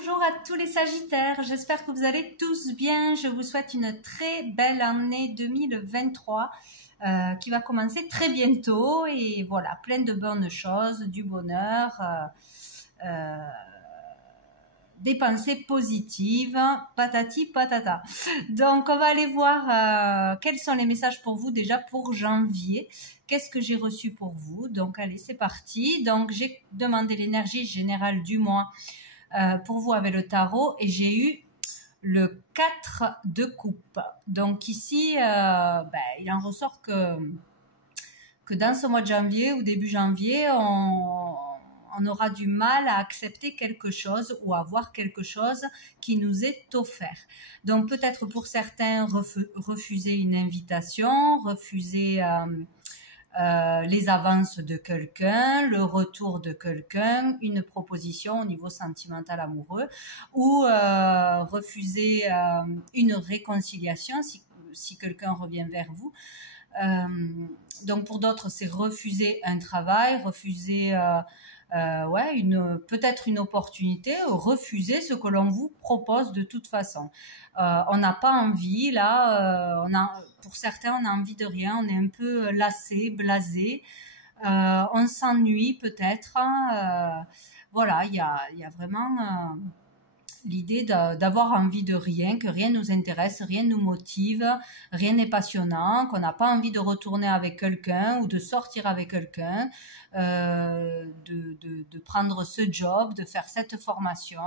Bonjour à tous les Sagittaires, j'espère que vous allez tous bien. Je vous souhaite une très belle année 2023 qui va commencer très bientôt et voilà, plein de bonnes choses, du bonheur, euh, des pensées positives, patati patata. Donc on va aller voir quels sont les messages pour vous déjà pour janvier. Qu'est-ce que j'ai reçu pour vous? Donc allez, c'est parti. Donc j'ai demandé l'énergie générale du mois pour vous avec le tarot et j'ai eu le 4 de coupe. Donc ici, il en ressort que dans ce mois de janvier ou début janvier, on aura du mal à accepter quelque chose ou à voir quelque chose qui nous est offert. Donc peut-être pour certains refuser une invitation, refuser les avances de quelqu'un, le retour de quelqu'un, une proposition au niveau sentimental amoureux, ou refuser une réconciliation si quelqu'un revient vers vous. Donc pour d'autres, c'est refuser un travail, refuser peut-être une opportunité, refuser ce que l'on vous propose de toute façon. On n'a pas envie, là, pour certains, on a envie de rien, on est un peu lassé, blasé, on s'ennuie peut-être. Voilà, il y a vraiment l'idée d'avoir envie de rien, que rien nous intéresse, rien nous motive, rien n'est passionnant, qu'on n'a pas envie de retourner avec quelqu'un ou de sortir avec quelqu'un, de prendre ce job, de faire cette formation.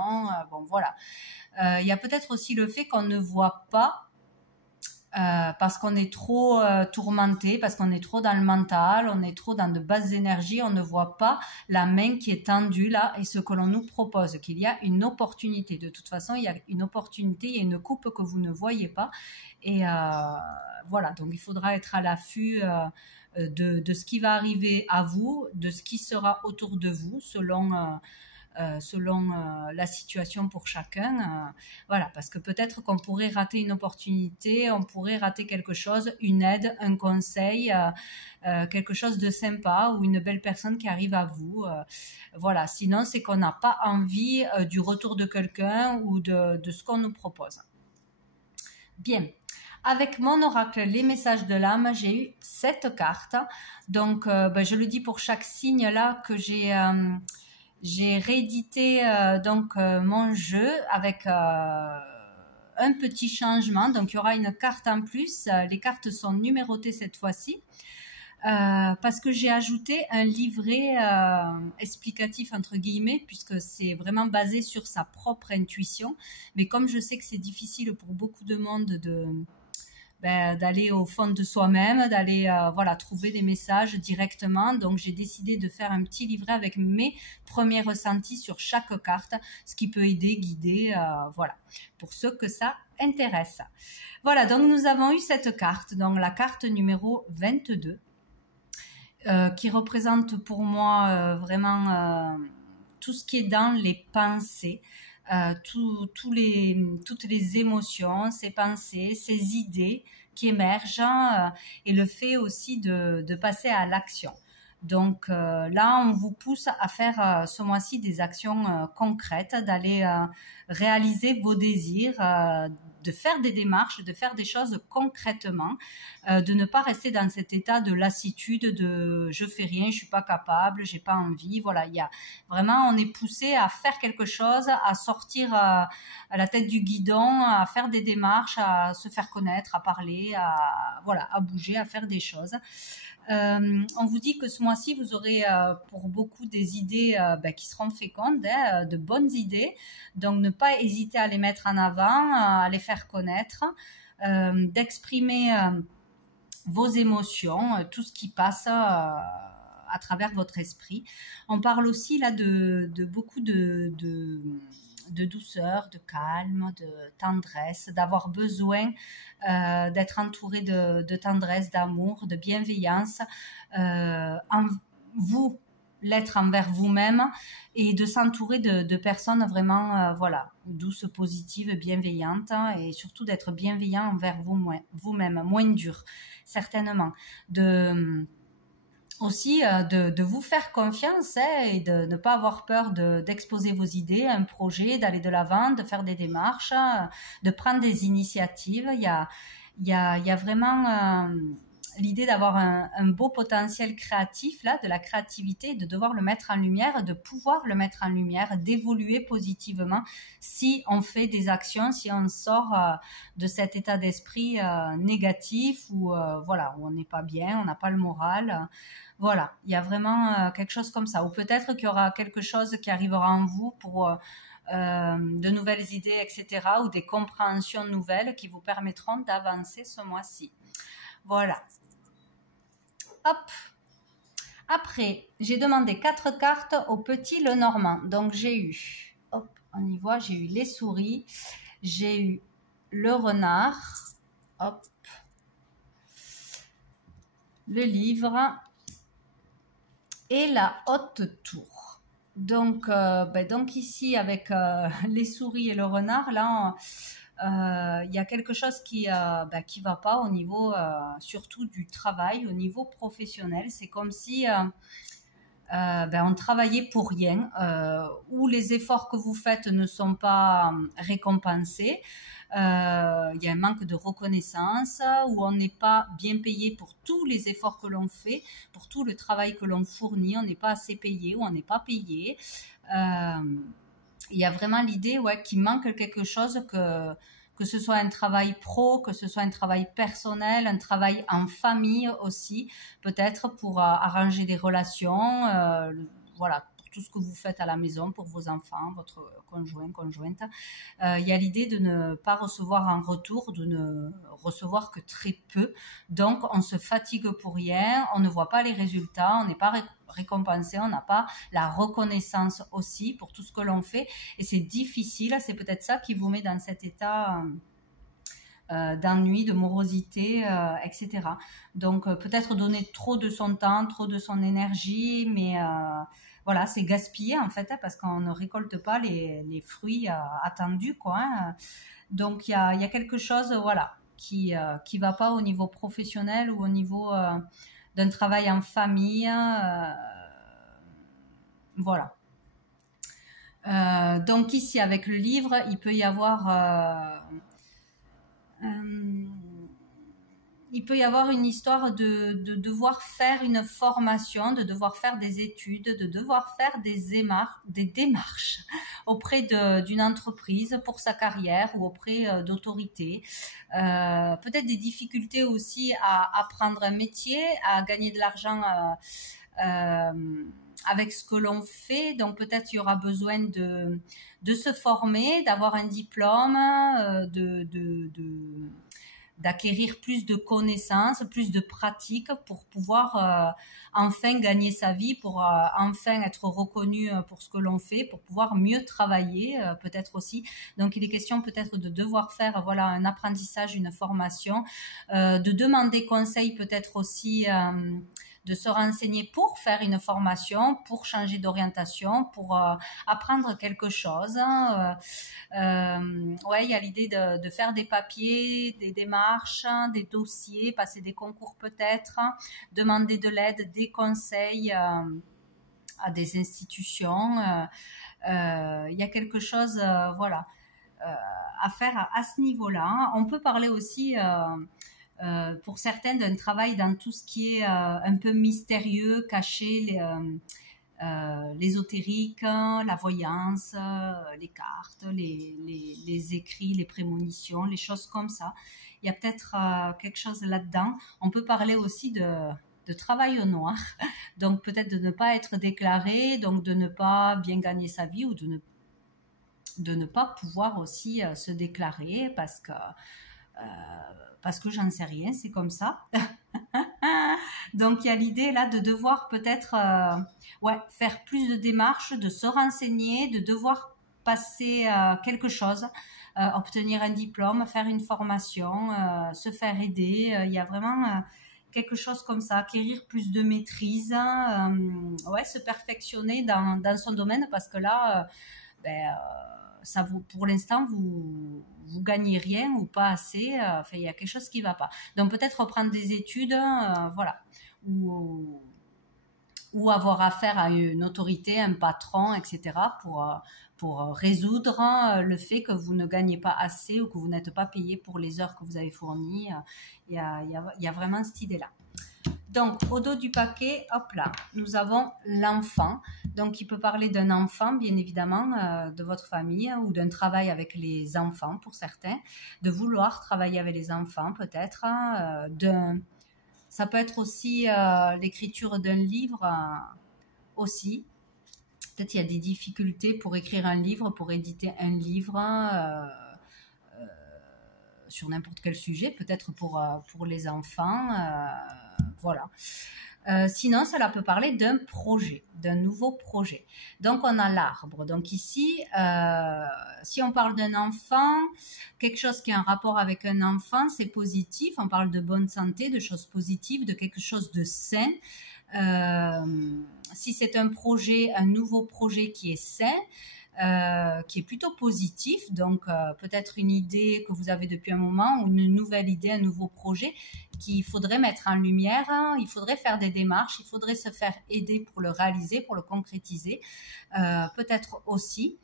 Bon, voilà. Il y a peut-être aussi le fait qu'on ne voit pas parce qu'on est trop tourmenté, parce qu'on est trop dans le mental, on est trop dans de basses énergies, on ne voit pas la main qui est tendue là et ce que l'on nous propose, qu'il y a une opportunité. De toute façon, il y a une opportunité, il y a une coupe que vous ne voyez pas. Et voilà, donc il faudra être à l'affût de ce qui va arriver à vous, de ce qui sera autour de vous, selon la situation pour chacun. Voilà, parce que peut-être qu'on pourrait rater une opportunité, on pourrait rater quelque chose, une aide, un conseil, quelque chose de sympa ou une belle personne qui arrive à vous. Voilà, sinon c'est qu'on n'a pas envie du retour de quelqu'un ou de ce qu'on nous propose. Bien. Avec mon oracle, les messages de l'âme, j'ai eu 7 cartes. Donc, je le dis pour chaque signe là que j'ai réédité mon jeu avec un petit changement. Donc il y aura une carte en plus. Les cartes sont numérotées cette fois-ci parce que j'ai ajouté un livret explicatif entre guillemets, puisque c'est vraiment basé sur sa propre intuition. Mais comme je sais que c'est difficile pour beaucoup de monde d'aller au fond de soi-même, d'aller trouver des messages directement. Donc j'ai décidé de faire un petit livret avec mes premiers ressentis sur chaque carte, ce qui peut aider, guider, pour ceux que ça intéresse. Voilà, donc nous avons eu cette carte, donc la carte numéro 22, qui représente pour moi vraiment tout ce qui est dans les pensées. Toutes les émotions, ces pensées, ces idées qui émergent et le fait aussi de passer à l'action. Donc là, on vous pousse à faire ce mois-ci des actions concrètes, d'aller réaliser vos désirs, de faire des démarches, de faire des choses concrètement, de ne pas rester dans cet état de lassitude, de je fais rien, je suis pas capable, j'ai pas envie. Voilà, il y a vraiment, on est poussé à faire quelque chose, à sortir à la tête du guidon, à faire des démarches, à se faire connaître, à parler, à bouger, à faire des choses. On vous dit que ce mois-ci, vous aurez pour beaucoup des idées qui seront fécondes, de bonnes idées. Donc, ne pas hésiter à les mettre en avant, à les faire connaître, d'exprimer vos émotions, tout ce qui passe à travers votre esprit. On parle aussi là de beaucoup de douceur, de calme, de tendresse, d'avoir besoin d'être entouré de tendresse, d'amour, de bienveillance, l'être envers vous-même et de s'entourer de personnes vraiment douces, positives, bienveillantes et surtout d'être bienveillant envers vous-même, moins dur, certainement. aussi de vous faire confiance, hein, et de ne pas avoir peur d'exposer vos idées, un projet, d'aller de l'avant, de faire des démarches, de prendre des initiatives. Il y a vraiment l'idée d'avoir un beau potentiel créatif, là, de la créativité, de devoir le mettre en lumière, de pouvoir le mettre en lumière, d'évoluer positivement si on fait des actions, si on sort de cet état d'esprit négatif où voilà, où on n'est pas bien, on n'a pas le moral. Voilà, il y a vraiment quelque chose comme ça. Ou peut-être qu'il y aura quelque chose qui arrivera en vous pour de nouvelles idées, etc. ou des compréhensions nouvelles qui vous permettront d'avancer ce mois-ci. Voilà. Hop. Après, j'ai demandé 4 cartes au petit Lenormand. Donc, j'ai eu, hop, on y voit, j'ai eu les souris, j'ai eu le renard, hop, le livre et la haute tour. Donc, donc ici, avec les souris et le renard, là, il y a quelque chose qui va pas au niveau surtout du travail, au niveau professionnel. C'est comme si on travaillait pour rien, où les efforts que vous faites ne sont pas récompensés. Il y a un manque de reconnaissance, où on n'est pas bien payé pour tous les efforts que l'on fait, pour tout le travail que l'on fournit. On n'est pas assez payé ou on n'est pas payé. Il y a vraiment l'idée qu'il manque quelque chose, que ce soit un travail pro, que ce soit un travail personnel, un travail en famille aussi, peut-être pour arranger des relations, voilà, pour tout ce que vous faites à la maison, pour vos enfants, votre conjoint, conjointe. Il y a l'idée de ne pas recevoir en retour, de ne recevoir que très peu. Donc, on se fatigue pour rien, on ne voit pas les résultats, on n'est pas récompensé, on n'a pas la reconnaissance aussi pour tout ce que l'on fait. Et c'est difficile, c'est peut-être ça qui vous met dans cet état d'ennui, de morosité, etc. Donc, peut-être donner trop de son temps, trop de son énergie, mais voilà, c'est gaspillé en fait, parce qu'on ne récolte pas les fruits attendus, quoi. Hein. Donc il y a quelque chose, voilà, qui va pas au niveau professionnel ou au niveau d'un travail en famille, voilà. Donc ici avec le livre, il peut y avoir une histoire de devoir faire une formation, de devoir faire des études, de devoir faire des démarches auprès d'une entreprise pour sa carrière ou auprès d'autorités. Peut-être des difficultés aussi à apprendre un métier, à gagner de l'argent avec ce que l'on fait. Donc peut-être il y aura besoin de se former, d'avoir un diplôme, d'acquérir plus de connaissances, plus de pratiques pour pouvoir enfin gagner sa vie, pour enfin être reconnu pour ce que l'on fait, pour pouvoir mieux travailler peut-être aussi. Donc il est question peut-être de devoir faire voilà un apprentissage, une formation, de demander conseil peut-être aussi, de se renseigner pour faire une formation, pour changer d'orientation, pour apprendre quelque chose. Ouais, il y a l'idée de faire des papiers, des démarches, des dossiers, passer des concours peut-être, demander de l'aide, des conseils à des institutions. Il y a quelque chose, voilà, à faire à ce niveau-là. On peut parler aussi pour certains d'un travail dans tout ce qui est un peu mystérieux, caché, l'ésotérique, la voyance, les cartes, les écrits, les prémonitions, les choses comme ça. Il y a peut-être quelque chose là-dedans. On peut parler aussi de travail au noir, donc peut-être de ne pas être déclaré, donc de ne pas bien gagner sa vie ou de ne pas pouvoir aussi se déclarer parce que j'en sais rien, c'est comme ça. Donc il y a l'idée là de devoir peut-être faire plus de démarches, de se renseigner, de devoir passer quelque chose, obtenir un diplôme, faire une formation, se faire aider. Il y a vraiment quelque chose comme ça, acquérir plus de maîtrise, se perfectionner dans son domaine parce que là, ça vous, pour l'instant, vous gagnez rien ou pas assez. Il y a quelque chose qui va pas. Donc peut-être reprendre des études, voilà, ou ou avoir affaire à une autorité, un patron, etc. pour résoudre le fait que vous ne gagnez pas assez ou que vous n'êtes pas payé pour les heures que vous avez fournies. Il y a vraiment cette idée-là. Donc, au dos du paquet, hop là, nous avons l'enfant. Donc, il peut parler d'un enfant, bien évidemment, de votre famille ou d'un travail avec les enfants pour certains, de vouloir travailler avec les enfants peut-être, ça peut être aussi l'écriture d'un livre aussi. Peut-être il y a des difficultés pour écrire un livre, pour éditer un livre sur n'importe quel sujet, peut-être pour les enfants. Voilà. Sinon, cela peut parler d'un projet, d'un nouveau projet. Donc, on a l'arbre. Donc ici, si on parle d'un enfant, quelque chose qui a un rapport avec un enfant, c'est positif. On parle de bonne santé, de choses positives, de quelque chose de sain. Si c'est un projet, un nouveau projet qui est sain, qui est plutôt positif, donc peut-être une idée que vous avez depuis un moment ou une nouvelle idée, un nouveau projet qu'il faudrait mettre en lumière, hein. Il faudrait faire des démarches, il faudrait se faire aider pour le réaliser, pour le concrétiser. Peut-être aussi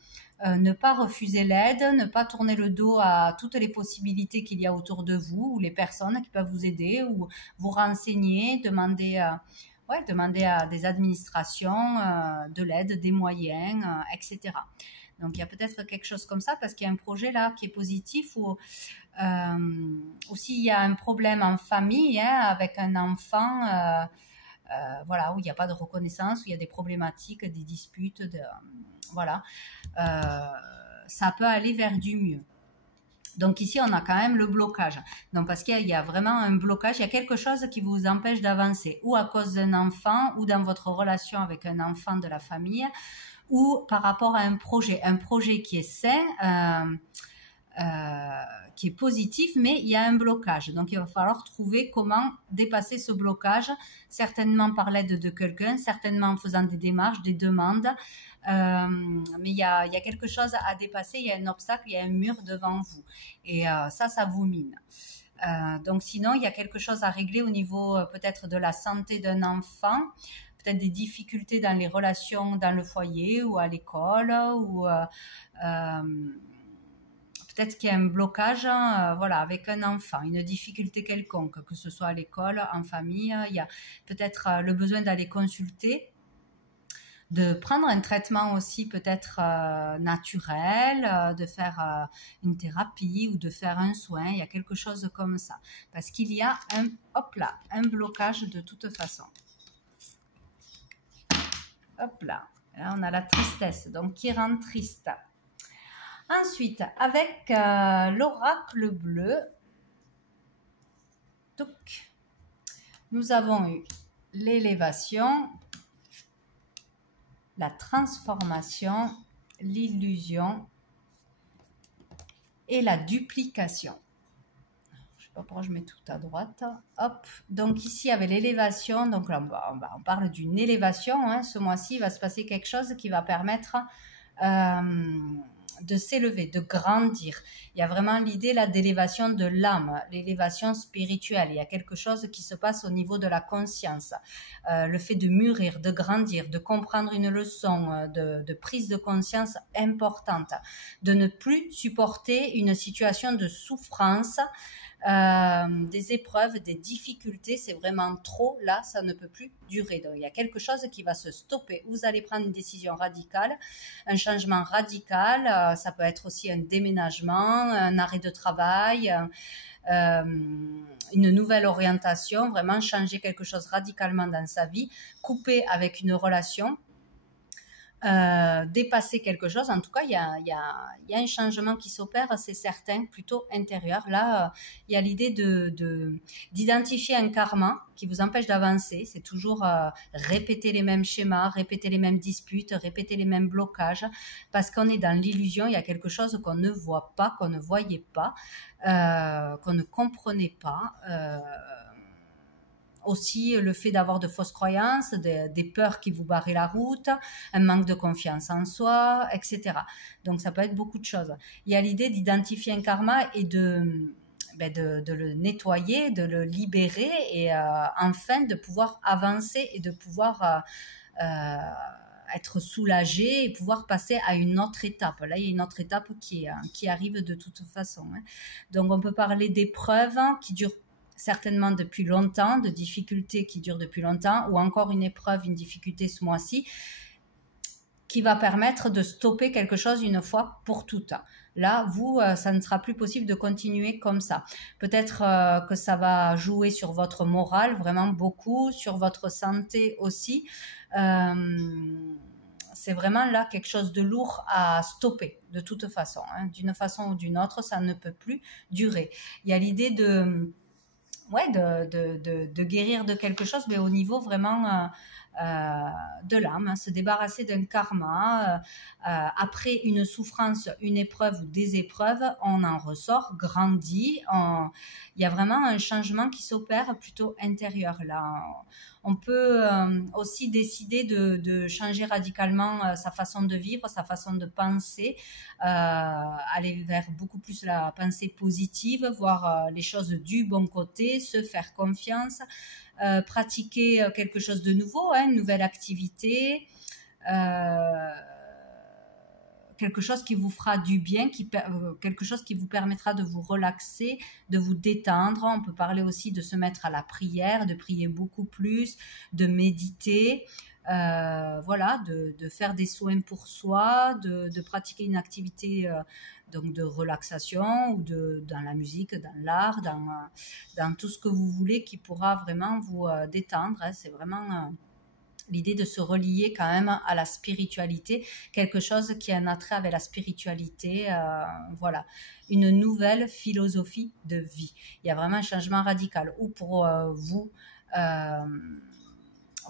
ne pas refuser l'aide, ne pas tourner le dos à toutes les possibilités qu'il y a autour de vous ou les personnes qui peuvent vous aider ou vous renseigner, demander à des administrations de l'aide, des moyens, etc. Donc, il y a peut-être quelque chose comme ça parce qu'il y a un projet là qui est positif ou s'il y a un problème en famille avec un enfant, voilà, où il n'y a pas de reconnaissance, où il y a des problématiques, des disputes, voilà, ça peut aller vers du mieux. Donc ici, on a quand même le blocage. Donc parce qu'il y a vraiment un blocage, il y a quelque chose qui vous empêche d'avancer, ou à cause d'un enfant, ou dans votre relation avec un enfant de la famille, ou par rapport à un projet qui est sain, qui est positif, mais il y a un blocage. Donc il va falloir trouver comment dépasser ce blocage, certainement par l'aide de quelqu'un, certainement en faisant des démarches, des demandes. Mais il y a quelque chose à dépasser, il y a un obstacle, il y a un mur devant vous. Et ça vous mine. Donc sinon, il y a quelque chose à régler au niveau peut-être de la santé d'un enfant, peut-être des difficultés dans les relations dans le foyer ou à l'école, ou peut-être qu'il y a un blocage voilà, avec un enfant, une difficulté quelconque, que ce soit à l'école, en famille. Il y a peut-être le besoin d'aller consulter, de prendre un traitement aussi peut-être naturel, de faire une thérapie ou de faire un soin. Il y a quelque chose comme ça. Parce qu'il y a un blocage de toute façon. Hop là. Là, on a la tristesse, donc qui rend triste. Ensuite, avec l'oracle bleu, nous avons eu l'élévation, la transformation, l'illusion et la duplication. Je ne sais pas pourquoi je mets tout à droite. Hop. Donc ici, avec l'élévation, donc là, on parle d'une élévation. Hein. Ce mois-ci, il va se passer quelque chose qui va permettre de s'élever, de grandir. Il y a vraiment l'idée là d'élévation de l'âme, l'élévation spirituelle. Il y a quelque chose qui se passe au niveau de la conscience. Le fait de mûrir, de grandir, de comprendre une leçon, de prise de conscience importante, de ne plus supporter une situation de souffrance, des épreuves, des difficultés, c'est vraiment trop, là, ça ne peut plus durer. Donc, il y a quelque chose qui va se stopper. Vous allez prendre une décision radicale, un changement radical, ça peut être aussi un déménagement, un arrêt de travail, une nouvelle orientation, vraiment changer quelque chose radicalement dans sa vie, couper avec une relation, dépasser quelque chose. En tout cas, il y a un changement qui s'opère, c'est certain, plutôt intérieur. Là, il y a l'idée d'identifier un karma qui vous empêche d'avancer. C'est toujours répéter les mêmes schémas, répéter les mêmes disputes, répéter les mêmes blocages, parce qu'on est dans l'illusion. Il y a quelque chose qu'on ne voit pas, qu'on ne voyait pas, qu'on ne comprenait pas. Aussi le fait d'avoir de fausses croyances, des peurs qui vous barrent la route, un manque de confiance en soi, etc. Donc ça peut être beaucoup de choses. Il y a l'idée d'identifier un karma et de le nettoyer, de le libérer et enfin de pouvoir avancer et de pouvoir être soulagé et pouvoir passer à une autre étape. Là, il y a une autre étape qui arrive de toute façon. Hein. Donc, on peut parler d'épreuves qui durent certainement depuis longtemps, de difficultés qui durent depuis longtemps, ou encore une épreuve, une difficulté ce mois-ci, qui va permettre de stopper quelque chose une fois pour toutes. Là, vous, ça ne sera plus possible de continuer comme ça. Peut-être que ça va jouer sur votre morale vraiment beaucoup, sur votre santé aussi. C'est vraiment là quelque chose de lourd à stopper de toute façon. Hein. D'une façon ou d'une autre, ça ne peut plus durer. Il y a l'idée de guérir de quelque chose, mais au niveau vraiment de l'âme, hein, se débarrasser d'un karma. Après une souffrance, une épreuve ou des épreuves, on en ressort grandi. Il y a vraiment un changement qui s'opère plutôt intérieur là. On peut aussi décider de changer radicalement sa façon de vivre, sa façon de penser, aller vers beaucoup plus la pensée positive, voir les choses du bon côté, se faire confiance, pratiquer quelque chose de nouveau, hein, une nouvelle activité, quelque chose qui vous fera du bien, quelque chose qui vous permettra de vous relaxer, de vous détendre. On peut parler aussi de se mettre à la prière, de prier beaucoup plus, de méditer, voilà, de faire des soins pour soi, de pratiquer une activité donc de relaxation ou dans la musique, dans l'art, dans tout ce que vous voulez qui pourra vraiment vous détendre. Hein. C'est vraiment l'idée de se relier quand même à la spiritualité, quelque chose qui a un attrait avec la spiritualité, voilà, une nouvelle philosophie de vie. Il y a vraiment un changement radical, ou pour vous,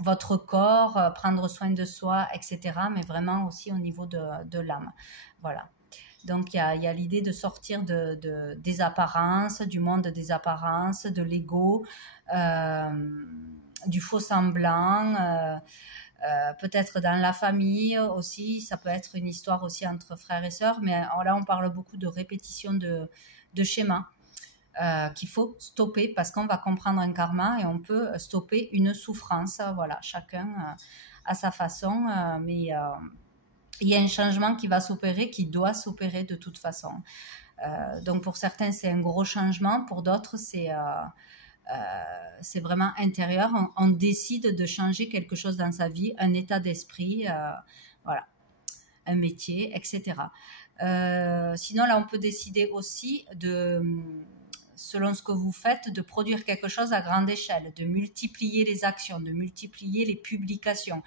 votre corps, prendre soin de soi, etc., mais vraiment aussi au niveau de l'âme. Voilà. Donc, il y a l'idée de sortir des apparences, du monde des apparences, de l'ego, du faux semblant, peut-être dans la famille aussi, ça peut être une histoire aussi entre frères et sœurs, mais là on parle beaucoup de répétition de schémas qu'il faut stopper parce qu'on va comprendre un karma et on peut stopper une souffrance. Voilà, chacun à sa façon, mais il y a un changement qui va s'opérer, qui doit s'opérer de toute façon. Donc pour certains c'est un gros changement, pour d'autres c'est vraiment intérieur. On décide de changer quelque chose dans sa vie, un état d'esprit, voilà, un métier, etc. Sinon, là, on peut décider aussi selon ce que vous faites, de produire quelque chose à grande échelle, de multiplier les actions, de multiplier les publications,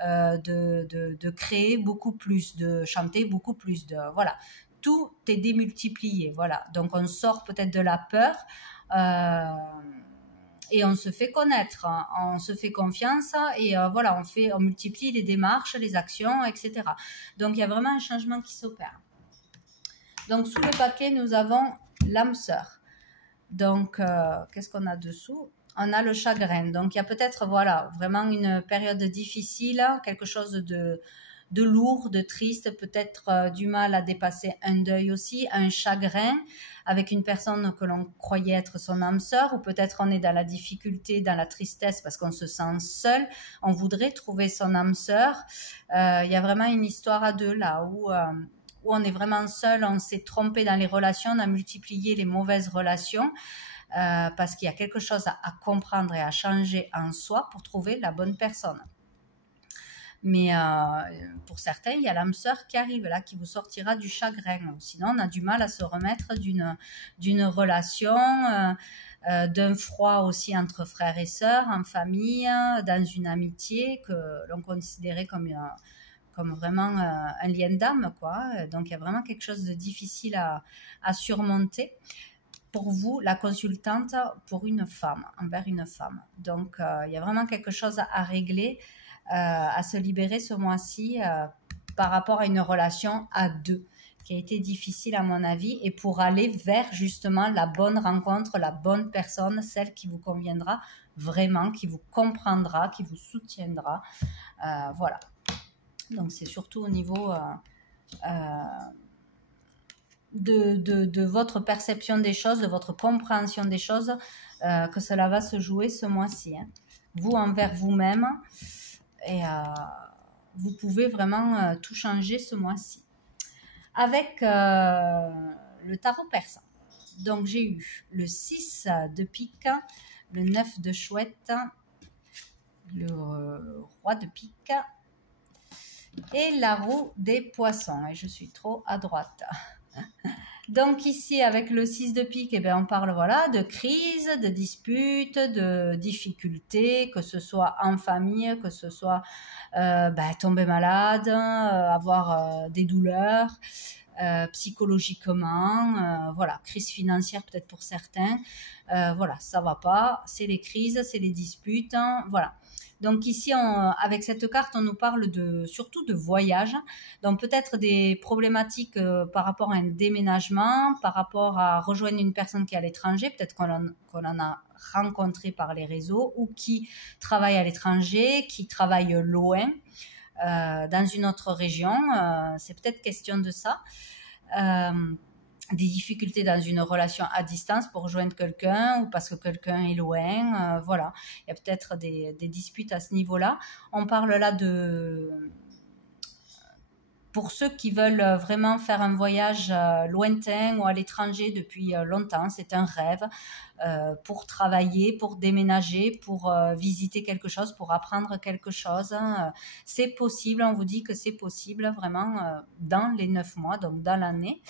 de créer beaucoup plus, de chanter beaucoup plus, voilà. Tout est démultiplié, voilà. Donc, on sort peut-être de la peur, et on se fait connaître, hein, on se fait confiance et voilà, on multiplie les démarches, les actions, etc. Donc il y a vraiment un changement qui s'opère. Donc sous le paquet, nous avons l'âme sœur. Donc qu'est-ce qu'on a dessous? On a le chagrin. Donc il y a peut-être voilà vraiment une période difficile, quelque chose de lourd, de triste, peut-être du mal à dépasser un deuil aussi, un chagrin avec une personne que l'on croyait être son âme sœur, ou peut-être on est dans la difficulté, dans la tristesse parce qu'on se sent seul, on voudrait trouver son âme sœur. Il y a vraiment une histoire à deux là où on est vraiment seul, on s'est trompé dans les relations, on a multiplié les mauvaises relations. Parce qu'il y a quelque chose à comprendre et à changer en soi pour trouver la bonne personne. Mais pour certains, il y a l'âme sœur qui arrive là, qui vous sortira du chagrin. Sinon, on a du mal à se remettre d'une relation, d'un froid aussi entre frères et sœurs, en famille, dans une amitié que l'on considérait comme vraiment un lien d'âme, quoi. Donc, il y a vraiment quelque chose de difficile à surmonter. Pour vous, la consultante, pour une femme, envers une femme. Donc, il y a vraiment quelque chose à régler, à se libérer ce mois-ci par rapport à une relation à deux qui a été difficile à mon avis, et pour aller vers justement la bonne rencontre, la bonne personne, celle qui vous conviendra vraiment, qui vous comprendra, qui vous soutiendra. Voilà. Donc, c'est surtout au niveau de votre perception des choses, de votre compréhension des choses, que cela va se jouer ce mois-ci. Hein. Vous envers vous-même, et vous pouvez vraiment tout changer ce mois-ci. Avec le tarot persan. Donc j'ai eu le 6 de pique, le 9 de chouette, le roi de pique et la roue des poissons. Et je suis trop à droite. Donc ici, avec le 6 de pique, eh bien, on parle voilà, de crise, de disputes, de difficultés, que ce soit en famille, que ce soit tomber malade, avoir des douleurs, psychologiquement, voilà, crise financière peut-être pour certains, voilà, ça va pas, c'est les crises, c'est les disputes, hein, voilà. Donc ici, avec cette carte, on nous parle surtout de voyage, donc peut-être des problématiques par rapport à un déménagement, par rapport à rejoindre une personne qui est à l'étranger, peut-être qu'on en a rencontré par les réseaux, ou qui travaille à l'étranger, qui travaille loin, dans une autre région, c'est peut-être question de ça. Des difficultés dans une relation à distance pour rejoindre quelqu'un ou parce que quelqu'un est loin, voilà. Il y a peut-être des disputes à ce niveau-là. On parle là pour ceux qui veulent vraiment faire un voyage lointain ou à l'étranger depuis longtemps, c'est un rêve pour travailler, pour déménager, pour visiter quelque chose, pour apprendre quelque chose. C'est possible, on vous dit que c'est possible vraiment dans les 9 mois, donc dans l'année.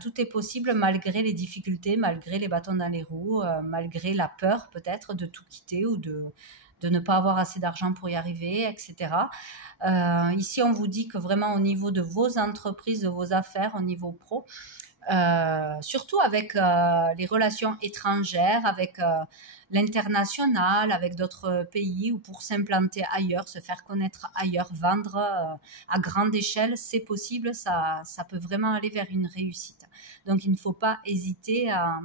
Tout est possible malgré les difficultés, malgré les bâtons dans les roues, malgré la peur peut-être de tout quitter ou de ne pas avoir assez d'argent pour y arriver, etc. Ici, on vous dit que vraiment au niveau de vos entreprises, de vos affaires, au niveau pro, surtout avec les relations étrangères, avec l'international, avec d'autres pays, ou pour s'implanter ailleurs, se faire connaître ailleurs, vendre à grande échelle, c'est possible, ça peut vraiment aller vers une réussite. Donc il ne faut pas hésiter à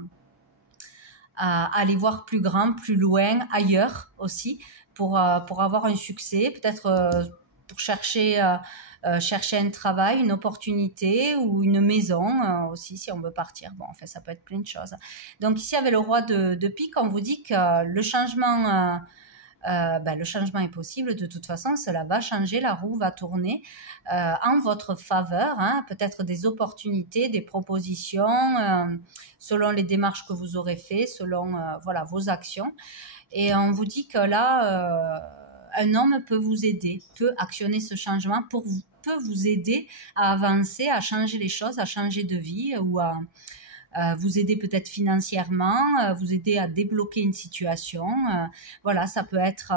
aller voir plus grand, plus loin, ailleurs aussi, pour avoir un succès, peut-être pour chercher un travail, une opportunité ou une maison aussi, si on veut partir. Bon, en fait, ça peut être plein de choses. Donc ici, avec le roi de pique, on vous dit que le changement est possible. De toute façon, cela va changer, la roue va tourner en votre faveur. Hein, peut-être des opportunités, des propositions, selon les démarches que vous aurez faites, selon vos actions. Et on vous dit que là, un homme peut vous aider, peut actionner ce changement peut vous aider à avancer, à changer les choses, à changer de vie ou à vous aider peut-être financièrement, vous aider à débloquer une situation. Voilà, ça peut être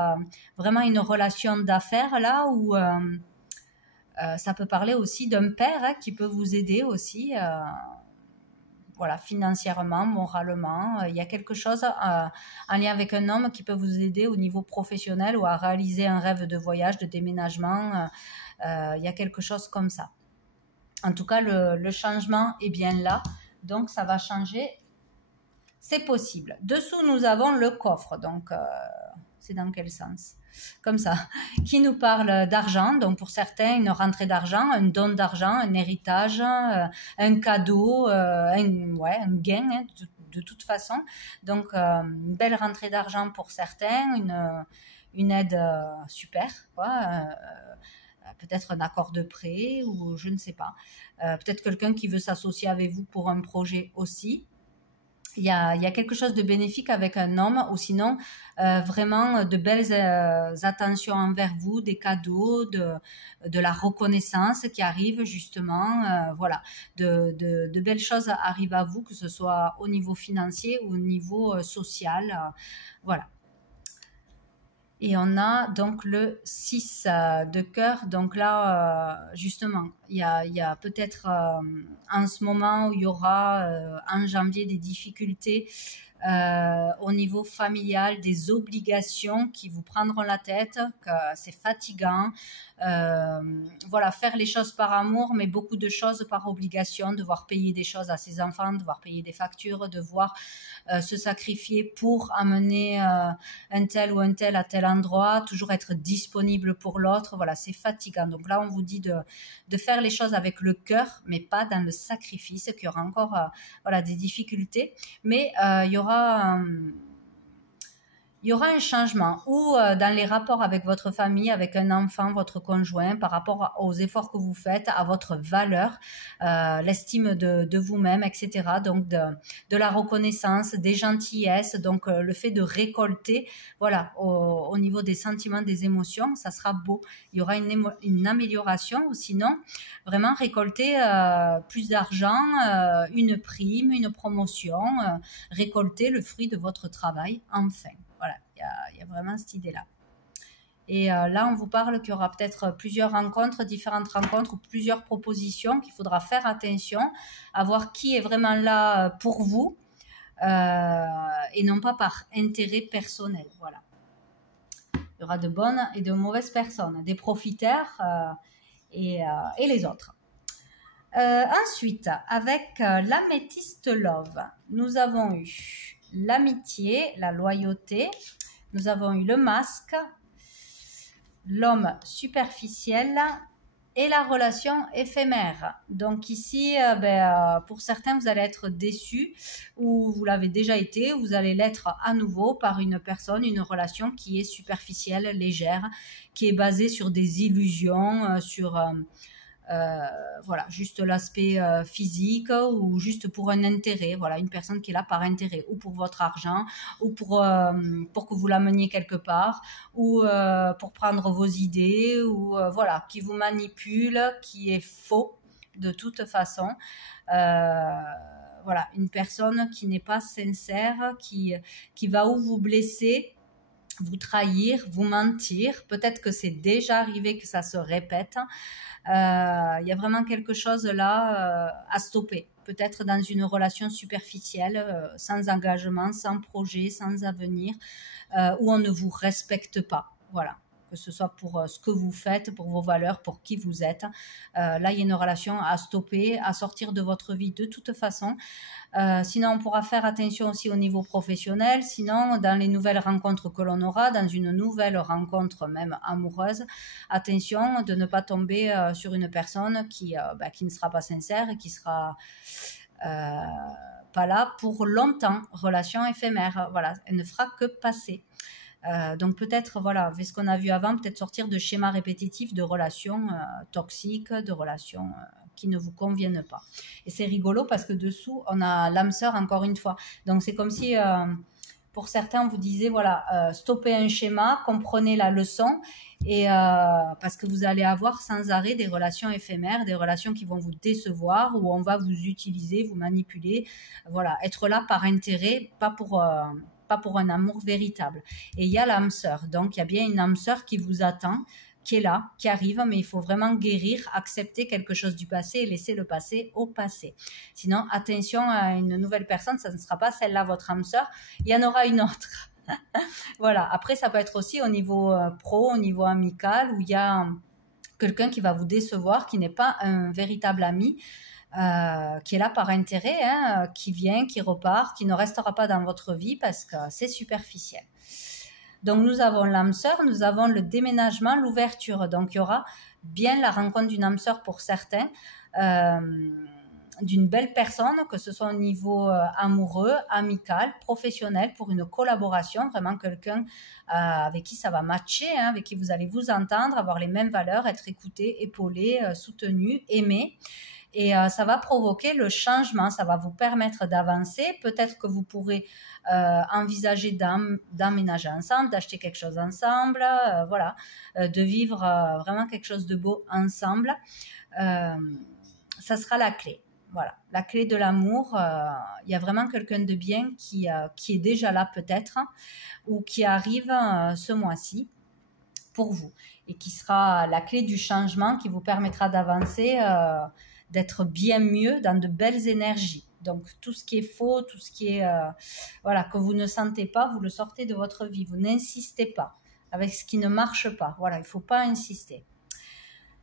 vraiment une relation d'affaires là où ça peut parler aussi d'un père qui peut vous aider aussi. Voilà, financièrement, moralement, il y a quelque chose en lien avec un homme qui peut vous aider au niveau professionnel ou à réaliser un rêve de voyage, de déménagement. Il y a quelque chose comme ça. En tout cas, le changement est bien là, donc ça va changer. C'est possible. Dessous, nous avons le coffre, donc c'est dans quel sens ? Comme ça, qui nous parle d'argent, donc pour certains une rentrée d'argent, un don d'argent, un héritage, un cadeau, un gain hein, de toute façon. Donc une belle rentrée d'argent pour certains, une aide super, quoi. Peut-être un accord de prêt ou je ne sais pas. Peut-être quelqu'un qui veut s'associer avec vous pour un projet aussi. Il y a quelque chose de bénéfique avec un homme ou sinon vraiment de belles attentions envers vous, des cadeaux, de la reconnaissance qui arrive justement, voilà, de belles choses arrivent à vous, que ce soit au niveau financier ou au niveau social, voilà. Et on a donc le 6 de cœur. Donc là, justement, il y a peut-être en ce moment où il y aura en janvier des difficultés au niveau familial, des obligations qui vous prendront la tête, que c'est fatigant. Voilà, faire les choses par amour, mais beaucoup de choses par obligation, devoir payer des choses à ses enfants, devoir payer des factures, devoir se sacrifier pour amener un tel ou un tel à tel endroit, toujours être disponible pour l'autre. Voilà, c'est fatigant. Donc là, on vous dit de faire les choses avec le cœur, mais pas dans le sacrifice, qu'il y aura encore voilà, des difficultés. Mais il y aura un changement ou dans les rapports avec votre famille, avec un enfant, votre conjoint, par rapport aux efforts que vous faites, à votre valeur, l'estime de vous-même, etc. Donc de la reconnaissance, des gentillesses, donc le fait de récolter, voilà, au niveau des sentiments, des émotions, ça sera beau. Il y aura une amélioration, ou sinon vraiment récolter plus d'argent, une prime, une promotion, récolter le fruit de votre travail, enfin. Voilà, il y a vraiment cette idée-là. Et là, on vous parle qu'il y aura peut-être plusieurs rencontres, différentes rencontres ou plusieurs propositions, qu'il faudra faire attention à voir qui est vraiment là pour vous et non pas par intérêt personnel. Voilà. Il y aura de bonnes et de mauvaises personnes, des profiteurs et les autres. Ensuite, avec l'améthyste love, nous avons eu l'amitié, la loyauté, nous avons eu le masque, l'homme superficiel et la relation éphémère. Donc ici, pour certains, vous allez être déçus ou vous l'avez déjà été, vous allez l'être à nouveau par une personne, une relation qui est superficielle, légère, qui est basée sur des illusions, sur... voilà, juste l'aspect physique ou juste pour un intérêt, voilà, une personne qui est là par intérêt ou pour votre argent ou pour que vous l'ameniez quelque part ou pour prendre vos idées ou voilà, qui vous manipule, qui est faux de toute façon. Voilà, une personne qui n'est pas sincère, qui va ou vous blesser, vous trahir, vous mentir. Peut-être que c'est déjà arrivé que ça se répète. Il y a vraiment quelque chose là à stopper. Peut-être dans une relation superficielle, sans engagement, sans projet, sans avenir, où on ne vous respecte pas. Voilà. Que ce soit pour ce que vous faites, pour vos valeurs, pour qui vous êtes. Là, il y a une relation à stopper, à sortir de votre vie de toute façon. Sinon, on pourra faire attention aussi au niveau professionnel. Sinon, dans les nouvelles rencontres que l'on aura, dans une nouvelle rencontre même amoureuse, attention de ne pas tomber sur une personne qui ne sera pas sincère et qui sera pas là pour longtemps. Relation éphémère, voilà, elle ne fera que passer. Donc peut-être, voilà, vu ce qu'on a vu avant, peut-être sortir de schémas répétitifs de relations toxiques, de relations qui ne vous conviennent pas. Et c'est rigolo parce que dessous, on a l'âme sœur encore une fois. Donc c'est comme si, pour certains, on vous disait, voilà, stoppez un schéma, comprenez la leçon, et parce que vous allez avoir sans arrêt des relations éphémères, des relations qui vont vous décevoir, où on va vous utiliser, vous manipuler, voilà, être là par intérêt, pas pour un amour véritable. Et il y a l'âme sœur, donc il y a bien une âme sœur qui vous attend, qui est là, qui arrive, mais il faut vraiment guérir, accepter quelque chose du passé et laisser le passé au passé. Sinon, attention à une nouvelle personne, ça ne sera pas celle-là, votre âme sœur, il y en aura une autre. Voilà, après ça peut être aussi au niveau pro, au niveau amical, où il y a quelqu'un qui va vous décevoir, qui n'est pas un véritable ami, qui est là par intérêt, qui vient, qui repart, qui ne restera pas dans votre vie parce que c'est superficiel. Donc nous avons l'âme sœur, nous avons le déménagement, l'ouverture. Donc il y aura bien la rencontre d'une âme sœur pour certains, d'une belle personne, que ce soit au niveau amoureux, amical, professionnel, pour une collaboration, vraiment quelqu'un avec qui ça va matcher, avec qui vous allez vous entendre, avoir les mêmes valeurs, être écouté, épaulé, soutenu, aimé. Et ça va provoquer le changement, ça va vous permettre d'avancer. Peut-être que vous pourrez envisager d'emménager ensemble, d'acheter quelque chose ensemble, voilà, de vivre vraiment quelque chose de beau ensemble. Ça sera la clé. Voilà, la clé de l'amour. Il y a vraiment quelqu'un de bien qui est déjà là peut-être, ou qui arrive ce mois-ci pour vous, et qui sera la clé du changement, qui vous permettra d'avancer, d'être bien mieux, dans de belles énergies. Donc tout ce qui est faux, tout ce qui est voilà, que vous ne sentez pas, vous le sortez de votre vie. Vous n'insistez pas avec ce qui ne marche pas. Voilà, il ne faut pas insister.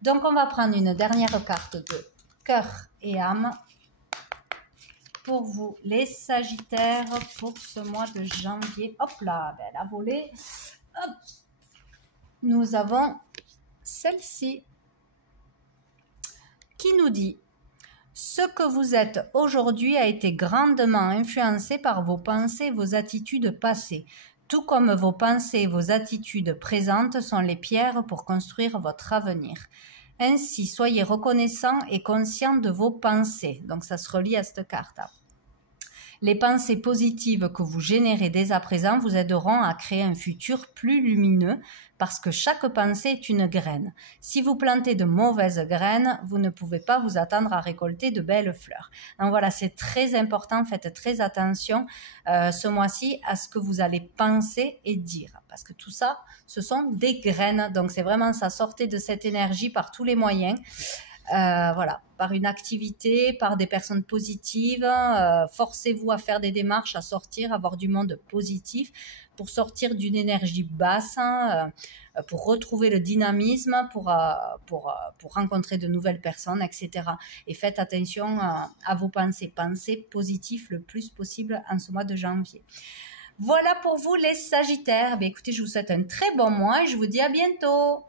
Donc on va prendre une dernière carte de cœur et âme pour vous, les Sagittaires, pour ce mois de janvier. Hop là, elle a volé. Hop. Nous avons celle-ci qui nous dit: ce que vous êtes aujourd'hui a été grandement influencé par vos pensées et vos attitudes passées. Tout comme vos pensées et vos attitudes présentes sont les pierres pour construire votre avenir. Ainsi, soyez reconnaissant et conscient de vos pensées. Donc, ça se relie à cette carte. Les pensées positives que vous générez dès à présent vous aideront à créer un futur plus lumineux parce que chaque pensée est une graine. Si vous plantez de mauvaises graines, vous ne pouvez pas vous attendre à récolter de belles fleurs. Donc voilà, c'est très important, faites très attention ce mois-ci à ce que vous allez penser et dire. Parce que tout ça, ce sont des graines. Donc c'est vraiment ça, sortez de cette énergie par tous les moyens. Voilà, par une activité, par des personnes positives, forcez-vous à faire des démarches, à sortir, à avoir du monde positif pour sortir d'une énergie basse, pour retrouver le dynamisme, pour rencontrer de nouvelles personnes, etc. Et faites attention à vos pensées, pensez positif le plus possible en ce mois de janvier. Voilà pour vous les Sagittaires. Bien, écoutez, je vous souhaite un très bon mois et je vous dis à bientôt.